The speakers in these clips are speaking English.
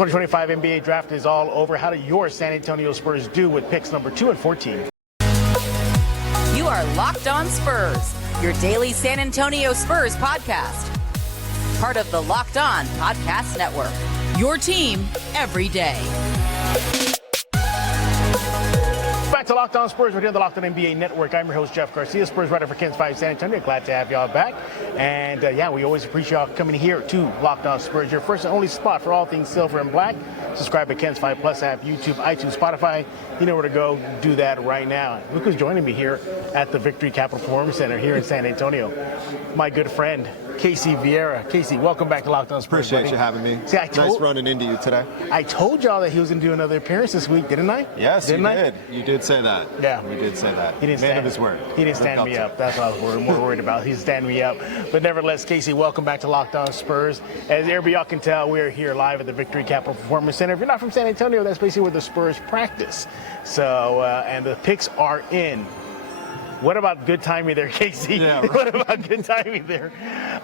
2025 NBA draft is all over. How do your San Antonio Spurs do with picks number 2 and 14? You are Locked On Spurs, your daily San Antonio Spurs podcast. Part of the Locked On Podcast Network, your team every day. Back to Locked On Spurs. We're here on the Locked On NBA Network. I'm your host, Jeff Garcia, Spurs writer for KENS 5 San Antonio. Glad to have y'all back. And we always appreciate y'all coming here to Locked On Spurs, your first and only spot for all things silver and black. Subscribe to KENS 5 Plus app, YouTube, iTunes, Spotify. You know where to go. Do that right now. Look who's joining me here at the Victory Capital Performance Center here in San Antonio. My good friend, Casey Viera. Casey, welcome back to Locked On Spurs. Appreciate buddy. you having me. See, nice running into you today. I told y'all that he was going to do another appearance this week, didn't I? Yes, didn't you did. You did say that. Yeah. You did say that. He didn't Man stand, of his word. He didn't stand me up. That's what I was more worried about. He stand me up. But nevertheless, Casey, welcome back to Locked On Spurs. As everybody y'all can tell, we're here live at the Victory Capital Performance Center. If you're not from San Antonio, that's basically where the Spurs practice. So, and the picks are in. What about good timing there, Casey? Yeah, right. What about good timing there?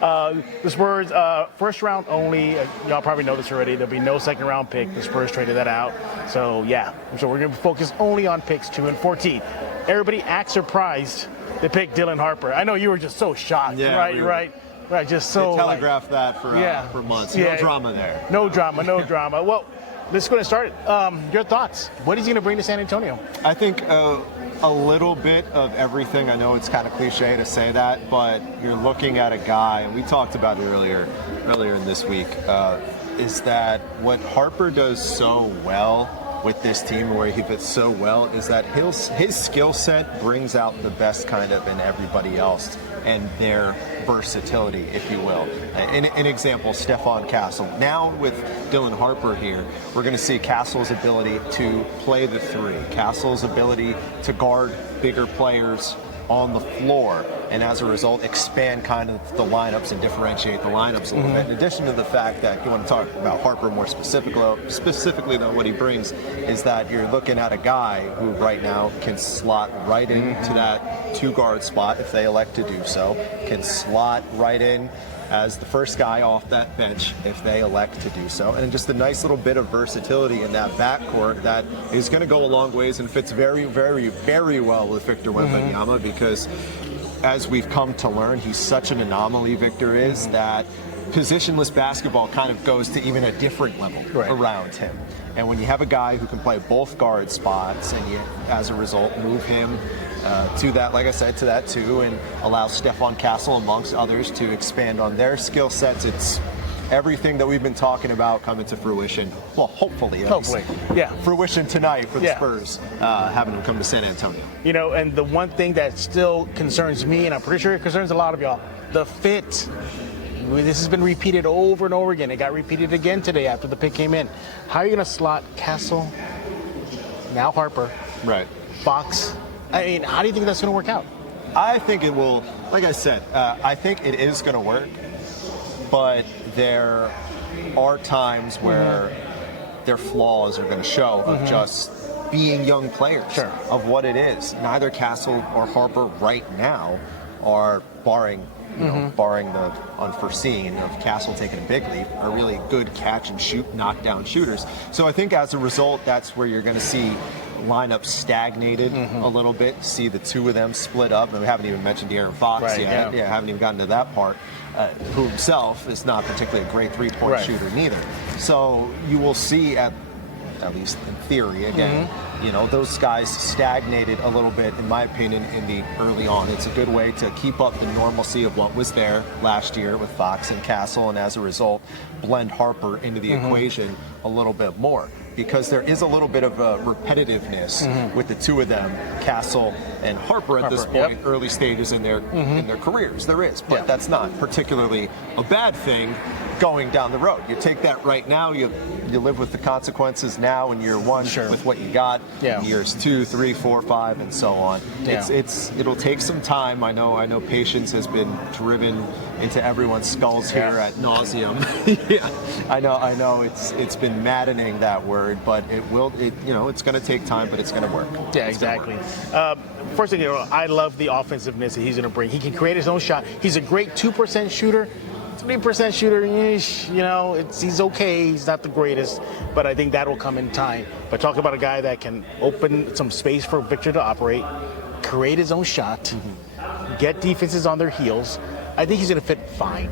The Spurs, first round only. Y'all probably know this already. There'll be no second round pick. The Spurs traded that out. So, yeah. So we're going to focus only on picks 2 and 14. Everybody act surprised to pick Dylan Harper. I know you were just so shocked. Yeah, right. Just so. They telegraphed that for months. No drama there. No drama. Well, let's go and start it. Your thoughts. What is he going to bring to San Antonio? I think a little bit of everything. I know it's kind of cliche to say that, but you're looking at a guy, and we talked about it earlier in this week, is that what Harper does so well with this team, where he fits so well, is that his skill set brings out the best kind of in everybody else and their versatility, if you will. An example, Stephon Castle. Now with Dylan Harper here, we're going to see Castle's ability to play the three, Castle's ability to guard bigger players on the floor, and as a result expand kind of the lineups and differentiate the lineups a little bit. In addition to the fact that you want to talk about Harper more specifically though, what he brings is that you're looking at a guy who right now can slot right into that 2-guard spot if they elect to do so, can slot right in as the first guy off that bench if they elect to do so, and just a nice little bit of versatility in that backcourt that is going to go a long ways and fits very, very, very well with Victor Wembanyama, because as we've come to learn, he's such an anomaly, Victor is, that positionless basketball kind of goes to even a different level around him. And when you have a guy who can play both guard spots, and you, as a result, move him to that, like I said, to that 2, and allow Stephon Castle, amongst others, to expand on their skill sets, it's everything that we've been talking about coming to fruition. Well, hopefully. Yeah. Fruition tonight for the Spurs, having them come to San Antonio. You know, and the one thing that still concerns me, and I'm pretty sure it concerns a lot of y'all, the fit. This has been repeated over and over again. It got repeated again today after the pick came in. How are you going to slot Castle, now Harper, Fox? I mean, how do you think that's going to work out? I think it will, like I said, I think it is going to work, but there are times where their flaws are going to show of just being young players, of what it is. Neither Castle or Harper right now are, barring the unforeseen of Castle taking a big leap, are really good catch and shoot, knockdown shooters. So I think as a result, that's where you're going to see lineup stagnated a little bit, see the 2 of them split up, and we haven't even mentioned De'Aaron Fox yet. Yeah, haven't even gotten to that part, who himself is not particularly a great 3-point shooter neither. So you will see, at least in theory, again, those guys stagnated a little bit, in my opinion, in the early on. It's a good way to keep up the normalcy of what was there last year with Fox and Castle, and as a result, blend Harper into the equation a little bit more. Because there is a little bit of a repetitiveness with the 2 of them, Castle and Harper at this point, early stages in their careers. There is, but that's not particularly a bad thing going down the road. You take that right now, you live with the consequences now in year 1 with what you got. Years 2, 3, 4, 5, and so on. It'll take some time. I know patience has been driven into everyone's skulls here at nauseum. I know it's been maddening, that word, but it's going to take time, but it's going to work. Yeah, exactly. First thing, I love the offensiveness that he's going to bring. He can create his own shot. He's a great 2% shooter. 70% shooter, he's okay. He's not the greatest, but I think that will come in time. But talk about a guy that can open some space for Victor to operate, create his own shot, get defenses on their heels. I think he's going to fit fine.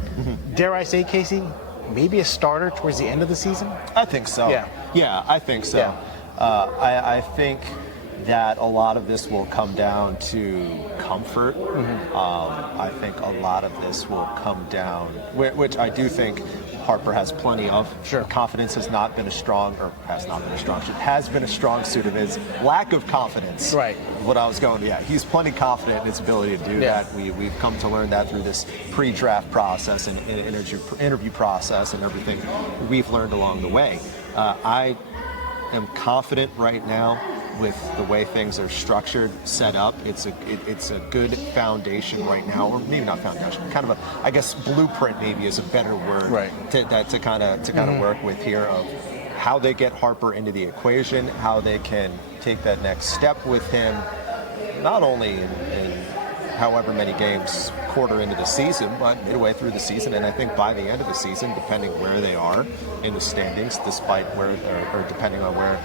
Dare I say, Casey, maybe a starter towards the end of the season? I think so. Yeah, I think so. Yeah. I think that a lot of this will come down to comfort. I think a lot of this will come down, which I do think Harper has plenty of. Sure. Confidence has been a strong suit of his. Lack of confidence. Right. What I was going to, he's plenty confident in his ability to do that. We've come to learn that through this pre-draft process and interview process and everything we've learned along the way. I am confident right now with the way things are structured, set up. It's a good foundation right now, or maybe not foundation, kind of a, I guess, blueprint maybe is a better word, right, to kind of work with here of how they get Harper into the equation, how they can take that next step with him, not only in however many games quarter into the season, but midway through the season, and I think by the end of the season, depending where they are in the standings, despite where or depending on where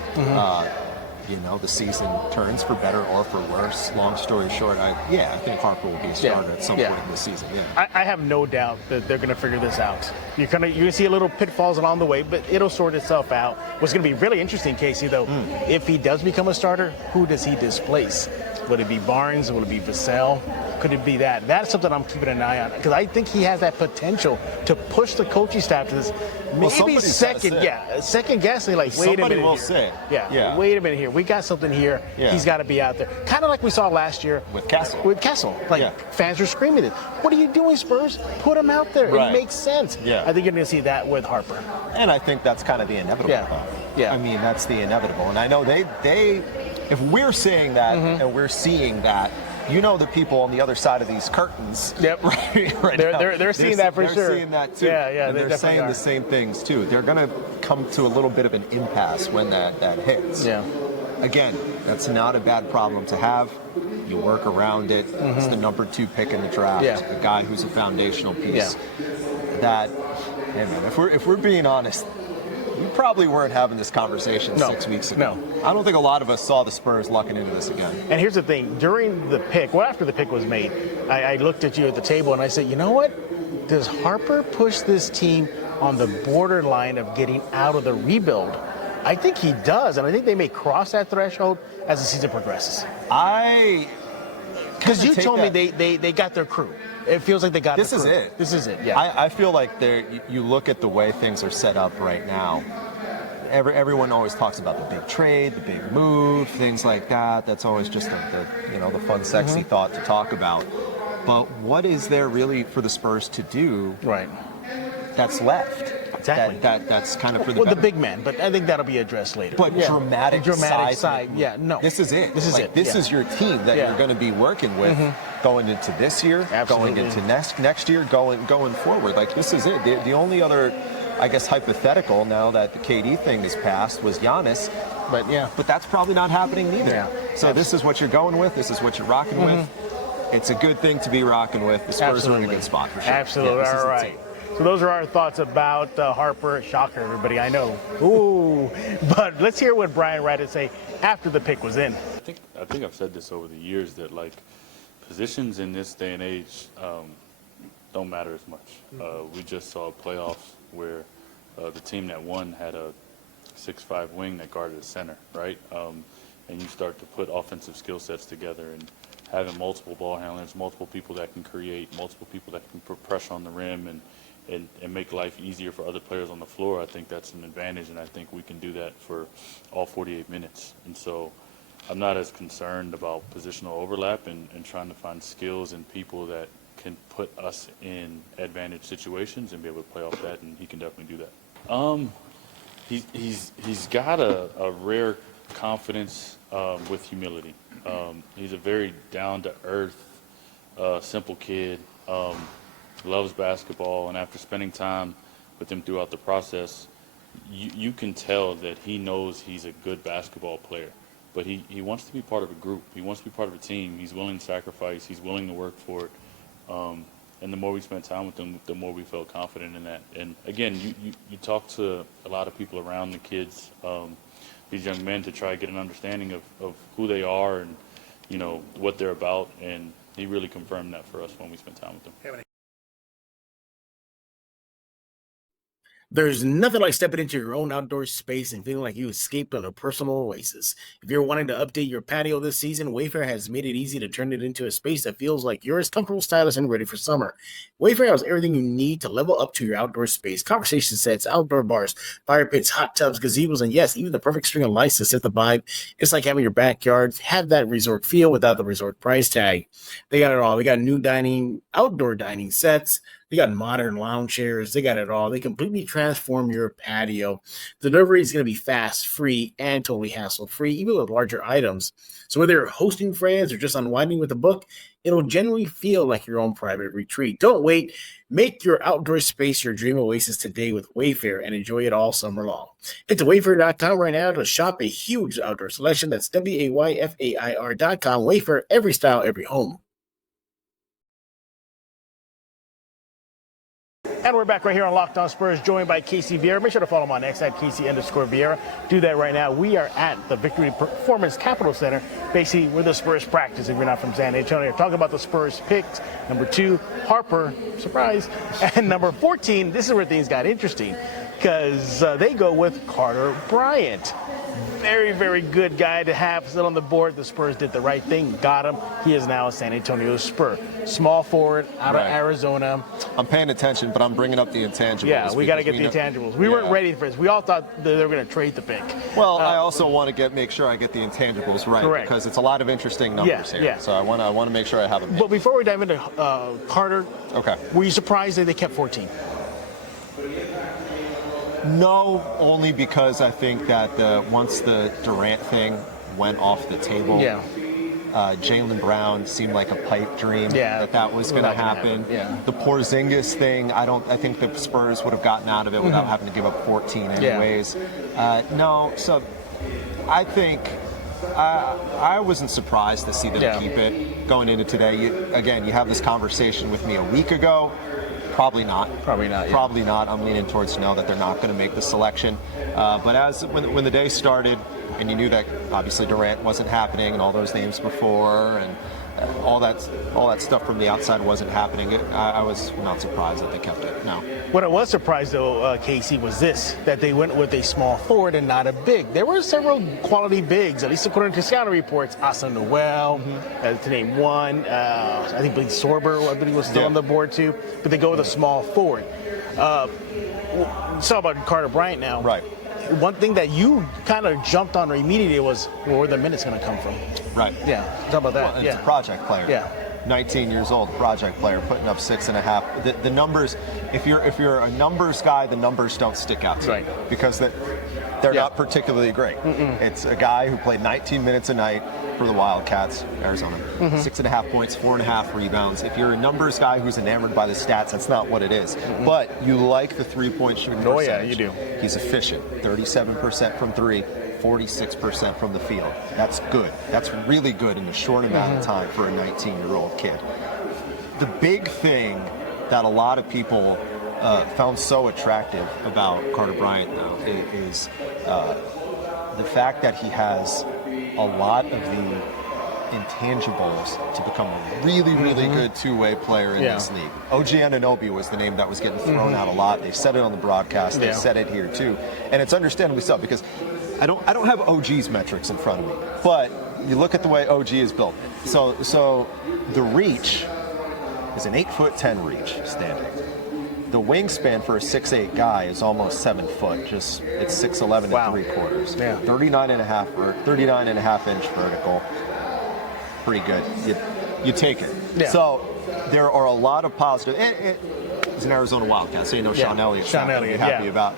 the season turns for better or for worse. Long story short, I think Harper will be a starter at some point in the season. I have no doubt that they're going to figure this out. You're gonna see a little pitfalls along the way, but it'll sort itself out. What's going to be really interesting, Casey, though, if he does become a starter, who does he displace? Would it be Barnes? Would it be Vassell? Could it be that? That's something I'm keeping an eye on, because I think he has that potential to push the coaching staff to this. Maybe second guessing, like, wait a minute. Somebody will say. Yeah. Wait a minute here. We got something here. Yeah. He's got to be out there. Kind of like we saw last year with Kessel. Fans were screaming it. What are you doing, Spurs? Put him out there. Right. It makes sense. Yeah. I think you're going to see that with Harper. And I think that's kind of the inevitable. Yeah. I mean, that's the inevitable. And I know they if we're saying that and we're seeing that, the people on the other side of these curtains. Yep. right they're seeing that for sure. They're seeing that too. Yeah. And they're saying the same things too. They're going to come to a little bit of an impasse when that hits. Yeah. Again, that's not a bad problem to have. You work around it. It's the number 2 pick in the draft. A guy who's a foundational piece. If we're being honest, we probably weren't having this conversation 6 weeks ago. No. I don't think a lot of us saw the Spurs lucking into this again. And here's the thing. During the pick, after the pick was made, I looked at you at the table and I said, you know what? Does Harper push this team on the borderline of getting out of the rebuild? I think he does, and I think they may cross that threshold as the season progresses. Because you told me they got their crew. It feels like they got this the crew. This is it. Yeah. I feel like you look at the way things are set up right now. Everyone always talks about the big trade, the big move, things like that. That's always just the fun, sexy thought to talk about. But what is there really for the Spurs to do? Right. That's left. Exactly. That's kind of for the big man, but I think that'll be addressed later. But dramatic side. Yeah, no. This is it. This is your team that you're going to be working with going into this year, Absolutely. going into next year, going forward. Like, this is it. The only other, I guess, hypothetical now that the KD thing is passed was Giannis. But that's probably not happening either. Yeah. So this is what you're going with. This is what you're rocking with. It's a good thing to be rocking with. The Spurs are in a good spot for sure. Absolutely. All right. So those are our thoughts about Harper. Shocker, everybody, I know. Ooh. But let's hear what Brian Wright had to say after the pick was in. I think I've said this over the years that, like, positions in this day and age don't matter as much. We just saw playoffs where the team that won had a 6'5" wing that guarded the center, right? And you start to put offensive skill sets together and having multiple ball handlers, multiple people that can create, multiple people that can put pressure on the rim and make life easier for other players on the floor. I think that's an advantage, and I think we can do that for all 48 minutes. And so I'm not as concerned about positional overlap and trying to find skills and people that can put us in advantage situations and be able to play off that, and he can definitely do that. He's got a rare confidence with humility. He's a very down-to-earth, simple kid. Loves basketball, and after spending time with him throughout the process, you can tell that he knows he's a good basketball player, but he wants to be part of a group. He wants to be part of a team. He's willing to sacrifice. He's willing to work for it. and the more we spent time with them, the more we felt confident in that. And again, you talk to a lot of people around the kids, these young men, to try to get an understanding of who they are and, what they're about. And he really confirmed that for us when we spent time with them. There's nothing like stepping into your own outdoor space and feeling like you escaped on a personal oasis. If you're wanting to update your patio this season, Wayfair has made it easy to turn it into a space that feels like you're as comfortable, stylish, and ready for summer. Wayfair has everything you need to level up to your outdoor space. Conversation sets, outdoor bars, fire pits, hot tubs, gazebos, and yes, even the perfect string of lights to set the vibe. It's like having your backyard have that resort feel without the resort price tag. They got it all. They got new dining, outdoor dining sets. They got modern lounge chairs. They got it all. They completely transform your patio. Delivery is going to be fast, free, and totally hassle-free, even with larger items. So whether you're hosting friends or just unwinding with a book, it'll genuinely feel like your own private retreat. Don't wait. Make your outdoor space your dream oasis today with Wayfair and enjoy it all summer long. Head to wayfair.com right now to shop a huge outdoor selection. That's WAYFAIR.com. Wayfair, every style, every home. And we're back right here on Locked On Spurs, joined by Casey Viera. Make sure to follow him on X at Casey_Viera. Do that right now. We are at the Victory Performance Capital Center, basically where the Spurs practice if you're not from San Antonio. Talking about the Spurs picks. Number 2, Harper, surprise. And number 14, this is where things got interesting, because they go with Carter Bryant. Very, very good guy to have sit on the board. The Spurs did the right thing, got him. He is now a San Antonio Spur. Small forward out of Arizona. I'm paying attention, but I'm bringing up the intangibles. Yeah, we got to get the intangibles. We weren't ready for this. We all thought that they were going to trade the pick. Well, I also want to make sure I get the intangibles right. Correct. Because it's a lot of interesting numbers here. Yeah. So I want to make sure I have them. But before we dive into Carter, were you surprised that they kept 14? No, only because I think that once the Durant thing went off the table, Jaylen Brown seemed like a pipe dream that was going to happen. The Porzingis thing, I think the Spurs would have gotten out of it without having to give up 14 anyways. No, so I think I wasn't surprised to see them keep it going into today. You have this conversation with me a week ago. Probably not. Probably not. I'm leaning towards no, that they're not going to make the selection. But when the day started, and you knew that obviously Durant wasn't happening, and all those names before, and all that stuff from the outside wasn't happening, I was not surprised that they kept it. No. What I was surprised though, Casey, was that they went with a small forward and not a big. There were several quality bigs, at least according to scouting reports. Asa Noel, to name one. I think Blake Sorber, I believe, was still on the board too. But they go with a small forward. Let's talk about Carter Bryant now. Right. One thing that you kind of jumped on immediately was where the minutes going to come from. Right. Yeah. Talk about that. Well, it's a project player. Yeah. 19 years old, project player, putting up 6.5. The numbers, if you're a numbers guy, the numbers don't stick out to you because they're not particularly great. It's a guy who played 19 minutes a night for the Wildcats, Arizona. 6.5 points, 4.5 rebounds. If you're a numbers guy who's enamored by the stats, that's not what it is. But you like the three-point shooting percentage. Oh, yeah, you do. He's efficient. 37% from three. 46% from the field. That's good. That's really good in a short amount of time for a 19-year-old kid. The big thing that a lot of people found so attractive about Carter Bryant, though, is the fact that he has a lot of the intangibles to become a really, really good two-way player in this league. OG Anunoby was the name that was getting thrown out a lot. They said it on the broadcast. They said it here, too. And it's understandably so, because I don't have OG's metrics in front of me, but you look at the way OG is built. So the reach is an 8'10" reach standing. The wingspan for a 6'8" guy is almost 7 foot. It's 6'11" and 3/4. Yeah. 39.5 inch vertical. Pretty good. You take it. Yeah. So there are a lot of positive. He's an Arizona Wildcat, so you know Sean Elliott's not going to be happy about.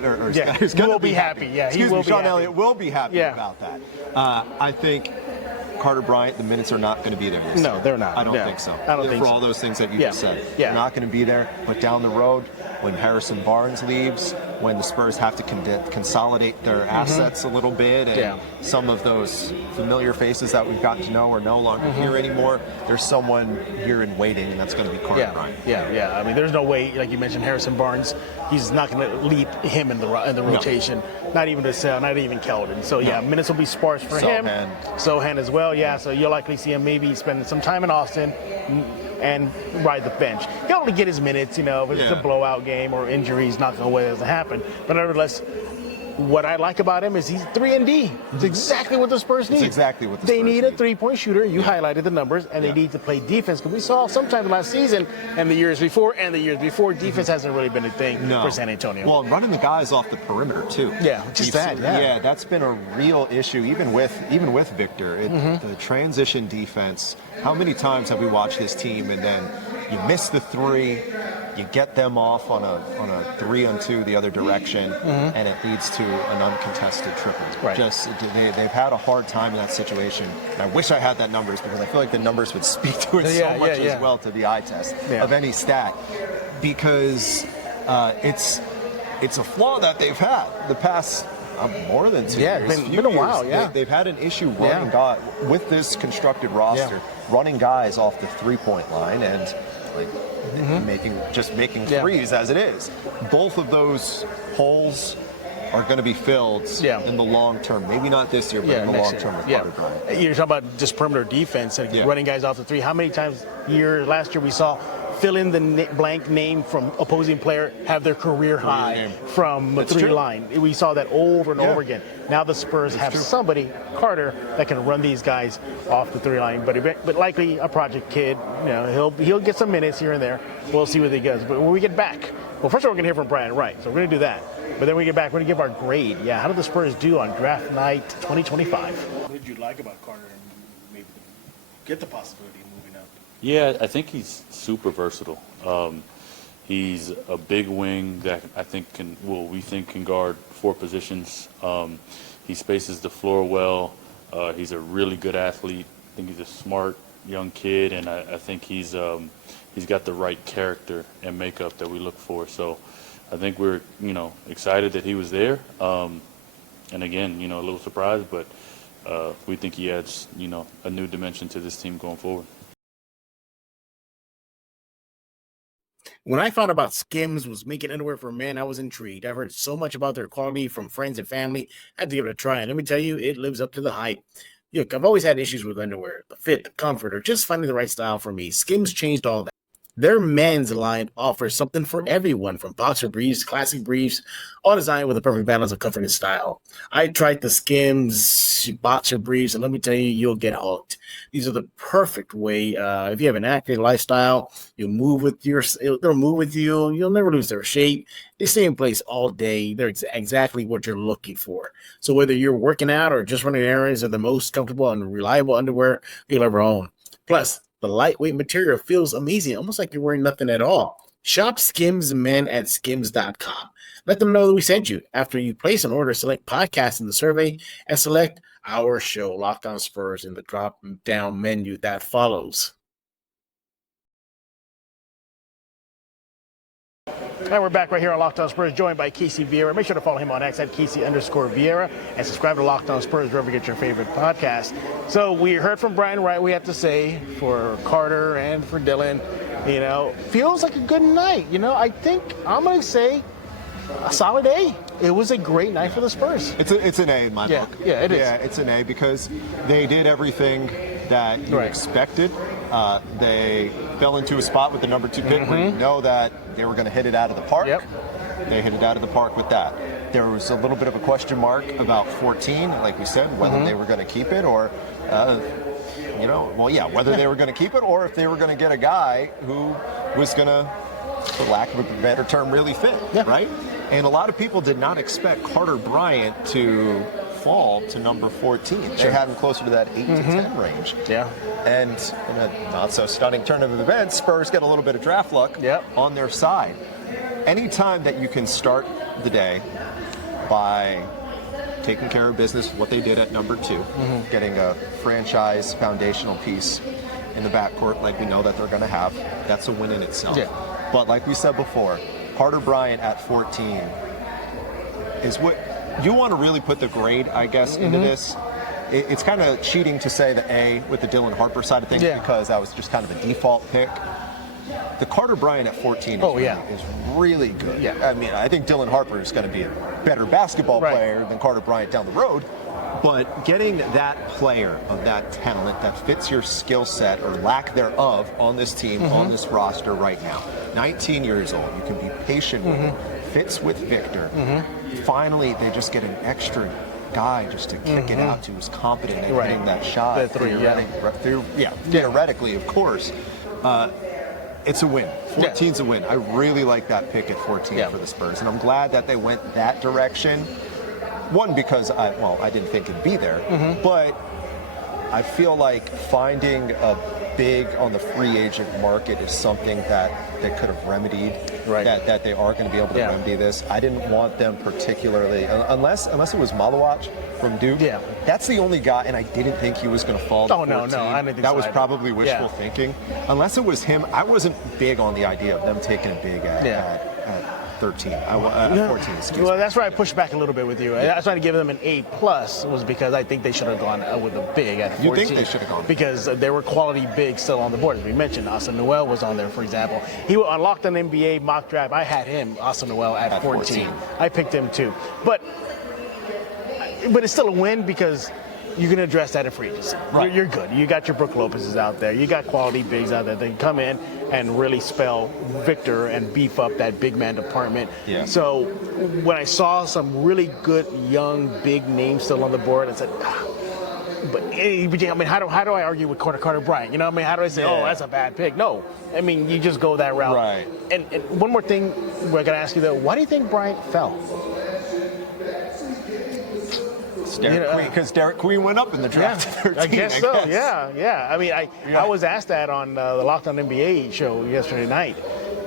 He's going to be happy. Excuse me, Sean Elliott will be happy about that. I think Carter Bryant, the minutes are not going to be there this year. No, they're not. I don't think so. I don't think for so. all those things that you just said. They're not going to be there. But down the road, when Harrison Barnes leaves, when the Spurs have to consolidate their assets a little bit, and some of those familiar faces that we've gotten to know are no longer here anymore. There's someone here in waiting, and that's going to be Carter Bryant. Yeah. I mean, there's no way, like you mentioned, Harrison Barnes, he's not going to leap him in the rotation. No. Not even to sell, not even Keldon. So, minutes will be sparse for him. Sohan as well, so you'll likely see him maybe spend some time in Austin and ride the bench. He'll only get his minutes, if it's a blowout game or injuries, not the way it doesn't happen. But nevertheless, what I like about him is he's 3-and-D. It's exactly what the Spurs need. It's exactly what the Spurs need. They need a three-point shooter. You highlighted the numbers, and they need to play defense. Because we saw sometime last season and the years before, defense hasn't really been a thing for San Antonio. Well, running the guys off the perimeter too. Yeah, that's been a real issue, even with Victor. The transition defense. How many times have we watched this team and then you miss the three, you get them off on a 3-on-2 the other direction, and it leads to an uncontested triple. Right. They've had a hard time in that situation. And I wish I had that numbers, because I feel like the numbers would speak to it so much as well, to the eye test of any stat, because it's a flaw that they've had the past more than 2 years. It's been a while. They've had an issue running guys with this constructed roster, running guys off the 3-point line and making threes as it is. Both of those holes are going to be filled in the long term. Maybe not this year, but in the long term with Carter Bryant. You're talking about just perimeter defense and running guys off the three. How many times last year we saw fill in the blank name from opposing player have their career high from the three line. We saw that over and over again. Now the Spurs have somebody, Carter, that can run these guys off the three line. But likely a project kid. He'll get some minutes here and there. We'll see what he does. But when we get back, well, first of all, we're going to hear from Brian Wright. So we're going to do that. But then when we get back, we're going to give our grade. How did the Spurs do on draft night 2025? What did you like about Carter and maybe get the possibility of moving up? Yeah, I think he's super versatile. He's a big wing that we think can guard 4 positions. He spaces the floor well. He's a really good athlete. I think he's a smart young kid, and I think he's got the right character and makeup that we look for. So I think we're excited that he was there. And again, a little surprised, but we think he adds a new dimension to this team going forward. When I found about Skims was making underwear for men, I was intrigued. I've heard so much about their quality from friends and family. I had to give it a try, and let me tell you, it lives up to the hype. Look, I've always had issues with underwear, the fit, the comfort, or just finding the right style for me. Skims changed all that. Their men's line offers something for everyone, from boxer briefs, classic briefs, all designed with a perfect balance of comfort and style. I tried the Skims boxer briefs, and let me tell you, you'll get hooked. These are the perfect way. If you have an active lifestyle, they'll move with you. You'll never lose their shape. They stay in place all day. They're exactly what you're looking for. So whether you're working out or just running errands, they're the most comfortable and reliable underwear you'll ever own. Plus, the lightweight material feels amazing, almost like you're wearing nothing at all. Shop Skims Men at skims.com. Let them know that we sent you. After you place an order, select podcast in the survey and select our show, Locked On Spurs, in the drop-down menu that follows. And we're back right here on Locked On Spurs, joined by Casey Viera. Make sure to follow him on X at Casey_Viera and subscribe to Locked On Spurs wherever you get your favorite podcast. So we heard from Brian Wright, we have to say, for Carter and for Dylan, feels like a good night. I think I'm going to say a solid A. It was a great night for the Spurs. It's an A in my book. Yeah, it is. Yeah, it's an A because they did everything that you expected. They fell into a spot with the number 2 pick where you know that they were going to hit it out of the park. Yep. They hit it out of the park with that. There was a little bit of a question mark about 14, like we said, whether they were going to keep it or, whether they were going to keep it or if they were going to get a guy who was going to, for lack of a better term, really fit, right? And a lot of people did not expect Carter Bryant to fall to number 14. They had him closer to that 8 to 10 range. Yeah. And in a not-so-stunning turn of events, Spurs get a little bit of draft luck on their side. Anytime that you can start the day by taking care of business, what they did at number 2, getting a franchise foundational piece in the backcourt like we know that they're going to have, that's a win in itself. Yeah. But like we said before, Carter Bryant at 14 is what you want to really put the grade, I guess, into this. It's kind of cheating to say the A with the Dylan Harper side of things because that was just kind of a default pick. The Carter Bryant at 14 is really good. Yeah. I mean, I think Dylan Harper is going to be a better basketball player than Carter Bryant down the road. But getting that player of that talent that fits your skill set or lack thereof on this team, on this roster right now, 19 years old, you can be patient with him, fits with Victor. Finally, they just get an extra guy just to kick it out to who's competent at hitting that shot. The three, theoretically, of course. It's a win. 14's a win. I really like that pick at 14 for the Spurs, and I'm glad that they went that direction. One, because I didn't think it'd be there, but I feel like finding a big on the free agent market is something that they could have remedied. That they are going to be able to remedy this. I didn't want them particularly, unless it was Malawach from Duke. That's the only guy, and I didn't think he was going to fall to 14. No, I didn't think that so was either. probably wishful thinking. Unless it was him, I wasn't big on the idea of them taking a big at 13. 14, excuse me. Well, that's where I pushed back a little bit with you. I was trying to give them an A+ was because I think they should have gone with a big at 14. You think they should have gone? Because there were quality bigs still on the board. As we mentioned, Asa Noel was on there, for example. He on Locked On NBA mock draft. I had him, Asa Noel, at 14. I picked him too. But it's still a win because you can address that in free agency. You're good. You got your Brook Lopez's out there. You got quality bigs out there that can come in and really spell Victor and beef up that big man department. So when I saw some really good young big names still on the board, I said, but I mean, how do I argue with Carter Bryant? You know what I mean? How do I say, oh, that's a bad pick? No. I mean, you just go that route. Right. And one more thing we're going to ask you, though. Why do you think Bryant fell? Because Derek Queen went up in the draft. 13, I guess so. Yeah. I mean, I was asked that on the Locked On NBA show yesterday night,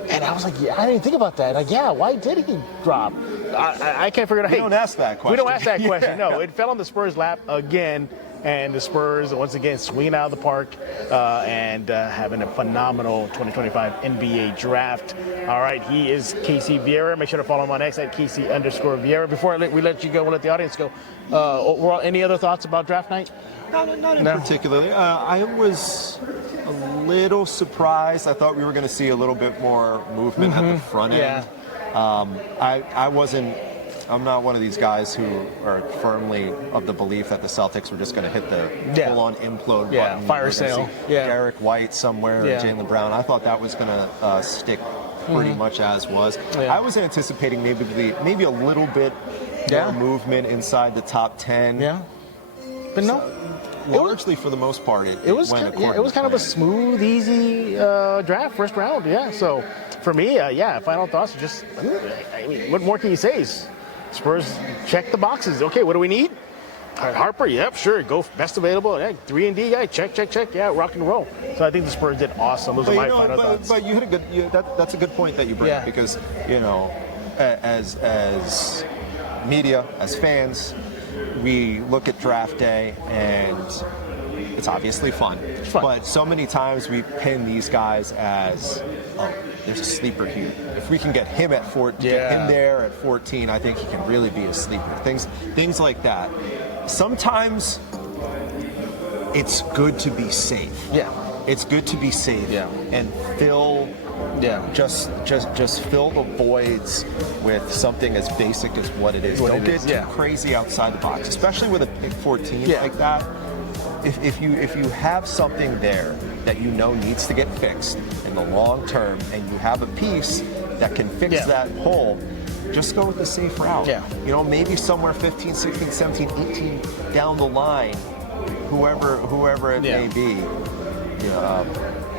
and I was like, I didn't think about that. Like, why did he drop? I can't figure it out. We don't ask that question. We don't ask that question. No, it fell on the Spurs' lap again. And the Spurs, once again, swinging out of the park and having a phenomenal 2025 NBA draft. All right, he is Casey Viera. Make sure to follow him on X at Casey_Viera. Before we let you go, we'll let the audience go. Overall, any other thoughts about draft night? Not in particular. I was a little surprised. I thought we were going to see a little bit more movement at the front end. I'm not one of these guys who are firmly of the belief that the Celtics were just going to hit the full-on implode button. Fire sale. Derek White somewhere, or Jaylen Brown. I thought that was going to stick pretty much as was. I was anticipating maybe a little bit more movement inside the top 10. But no. Largely, for the most part, it was kind of a smooth, easy draft, first round. So for me, final thoughts are just, I mean, what more can you say? Spurs check the boxes. Okay, what do we need? Harper, yep, sure. Go best available. 3-and-D guy, check. Yeah, rock and roll. So I think the Spurs did awesome. Those are my final thoughts. But you had a good. That's a good point that you bring up because as media, as fans, we look at draft day and it's obviously fun. But so many times we pin these guys as, there's a sleeper here. If we can get him at 14, get him there at 14, I think he can really be a sleeper. Things like that. Sometimes it's good to be safe. It's good to be safe and fill just fill the voids with something as basic as what it is. Don't get too crazy outside the box, especially with a pick 14 like that. If you have something there that you know needs to get fixed in the long term, and you have a piece that can fix that hole, just go with the safe route. Maybe somewhere 15, 16, 17, 18 down the line, whoever it may be.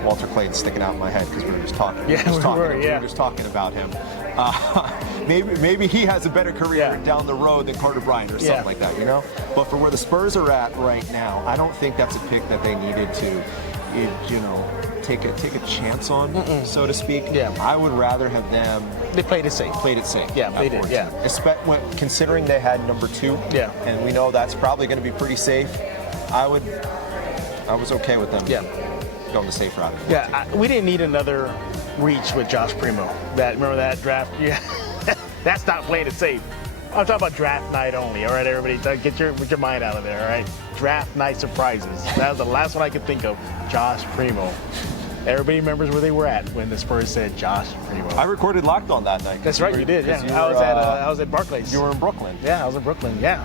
Walter Clayton's sticking out in my head because we were just talking. We were just talking about him. Maybe he has a better career down the road than Carter Bryant or something like that, But for where the Spurs are at right now, I don't think that's a pick that they needed to, take a chance on, so to speak. I would rather have them. They played it safe. They did. Considering they had number 2, and we know that's probably going to be pretty safe. I was okay with them. Going the safe route. We didn't need another reach with Josh Primo. Remember that draft? That's not playing it safe. I'm talking about draft night only. All right, everybody, get your mind out of there. All right, draft night surprises. That was the last one I could think of. Josh Primo. Everybody remembers where they were at when the Spurs said Josh Primo. I recorded Locked On that night. That's right, you did. Yeah, I was at Barclays. You were in Brooklyn. Yeah, I was in Brooklyn. Yeah.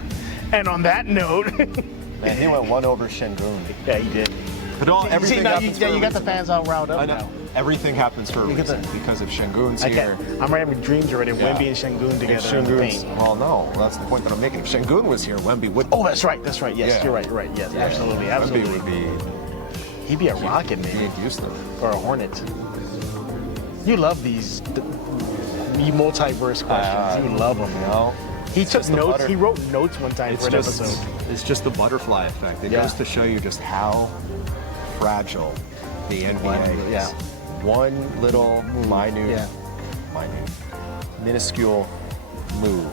And on that note, Man, he went one over Şengün. yeah, he did. But everything happens for a you got the reason. fans all riled up I know. now. Everything happens for a reason because of Şengün's here. I'm having dreams already of Yeah. Wemby and Şengün together. If in the Şengün's, paint. well, no, that's the point that I'm making. If Şengün was here, Wemby would. Oh, that's right. Yes, Yeah. you're right. Yes, absolutely. Wemby would be He'd be a rocket, maybe, in Houston. or a Hornet. You love these multiverse questions. You love them. You know, He took just the notes. butter- He wrote notes one time for an episode. It's just the butterfly effect. It Yeah. goes to show you just how fragile the NBA is. Yeah. One little Yeah. minuscule move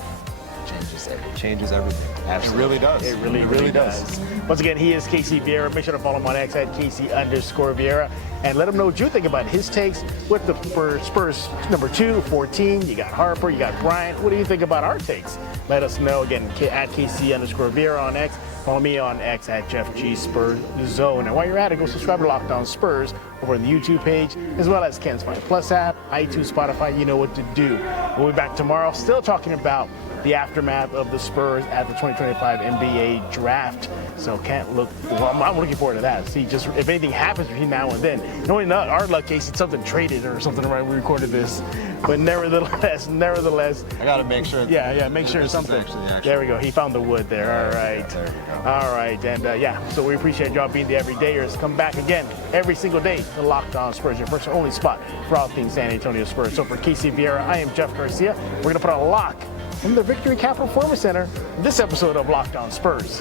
changes everything. Absolutely. It really does. It really does. Once again, he is Casey Viera. Make sure to follow him on X at Casey_Viera. And let him know what you think about his takes with the Spurs number 2, 14. You got Harper, you got Bryant. What do you think about our takes? Let us know. Again, at Casey_Viera on X. Follow me on X at Jeff G Spurs Zone. And while you're at it, go subscribe to Locked On Spurs over on the YouTube page, as well as Ken's Find Plus app, iTunes, Spotify. You know what to do. We'll be back tomorrow, still talking about the aftermath of the Spurs at the 2025 NBA Draft. So I'm looking forward to that. See, just if anything happens between now and then. Only not our luck, Casey, something traded or something right we recorded this. But nevertheless, I got to make sure. make sure this is something. actually the actual- There we go. He found the wood there. All right. There you go. All right. And so we appreciate y'all being the everydayers. Come back again every single day to Locked On Spurs, your first and only spot for all things San Antonio Spurs. So for Casey Viera, I am Jeff Garcia. We're going to put a lock in the Victory Capital Performance Center this episode of Locked On Spurs.